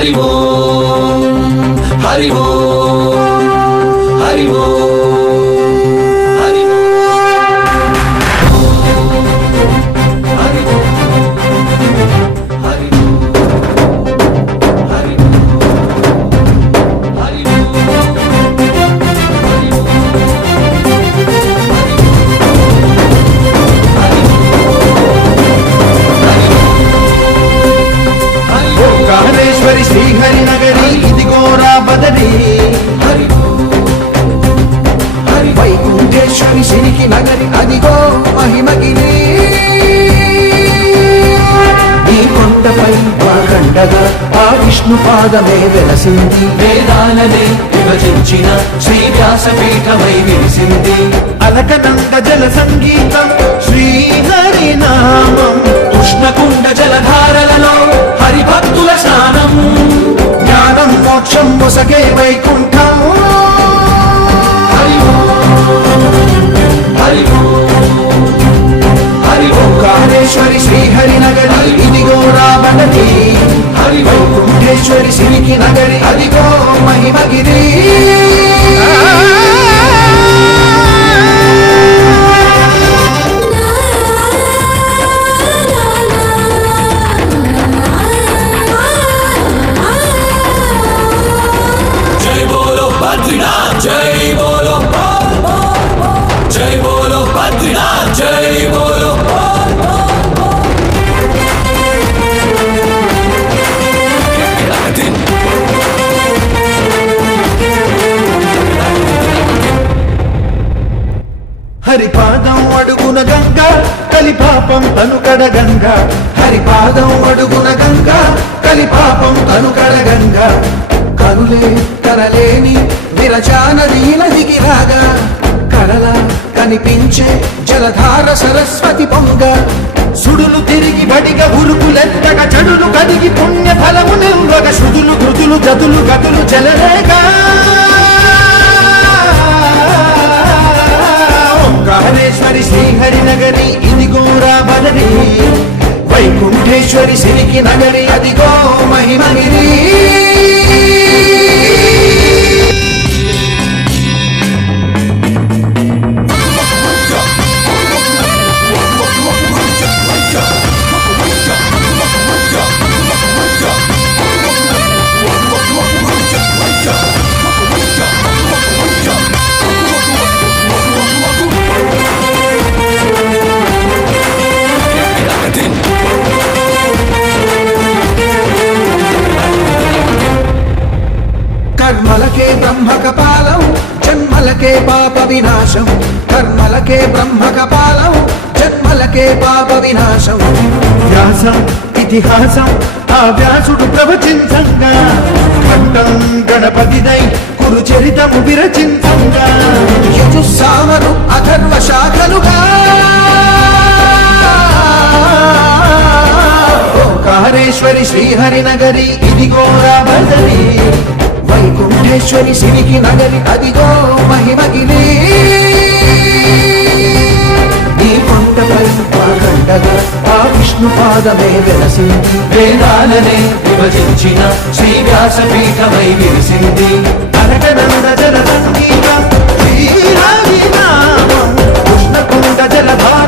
హరి ఓం హరి ఓం హరి ఓం హరి కాళేశ్వరి శ్రీహరి నగరి ఇదిగోరా బదరి వైకుంఠేశ్వరి సిరికి నగరి అదిగో మహిమగిరి ఈ కొండపై వాగండగా ఆ విష్ణు పాదమే వెలసింది వేదాలనే విభజించిన శ్రీ వ్యాసపీఠమై విరిసింది అలకనంద జల సంగీతం శ్రీహరి నామం కృష్ణకుండ జలధారలలో హరిభక్తుల స్నానం జ్ఞానం మోక్షం మొసగే వైకుంఠం హరి ఓం హరి ఓం హరి ఓం కాళేశ్వరి శ్రీహరి నగరి ఇదిగో రాబడది హరి ఓం వైకుంఠేశ్వరి సిరికి నగరి అదిగో మహిమగిరి జై బోలో బద్రీనాథ్ జై బోలో జై బోలో బద్రీనాథ్ జై బోలో హరిపాదం అడుగున గంగా కలిపాపం తనుకడ గంగా హరిపాదం అడుగున గంగా కలిపాపం తనుకడ గంగా కనులే కనలేని విరచానది నదికి రాగా కళలా కనిపించే జలధార సరస్వతి పొంగ సుడులు తిరిగి బడిగ ఉరుకులెత్తగా చెడులు కడిగి పుణ్య ఫలము నిల్వగ శృతులు ధృతులు జతులు గతులు జలరేగా కాళేశ్వరి శ్రీహరి నగరి ఇదిగో రాబదరి వైకుంఠేశ్వరి సిరికి నగరి అదిగో మహిమగిరి కర్మలకే బ్రహ్మ కపాలం జన్మలకే పాప వినాశం కర్మలకే బ్రహ్మ కపాలం జన్మలకే పాప వినాశం వ్యాసం ఇతిహాసం ఆ వ్యాసుడు ప్రవచించంగా పట్టం గణపతిదై కురు చరితము విరచించంగా యజుస్సామను అథర్వ శాఖలుగా ఓంకారేశ్వరి శ్రీహరి నగరి ఇదిగో రాబదరి వైకుంఠేశ్వరి సిరికి నగరి అదిగో మహిమగిరి ఈ కొండపై వాగండగా ఆ విష్ణు పాదమే వెలసింది వేదాలనే విభజించిన శ్రీ వ్యాసపీఠమై విరిసింది అరగనంద జల సంగీతం శ్రీహరి నామం కృష్ణకుండ జలధార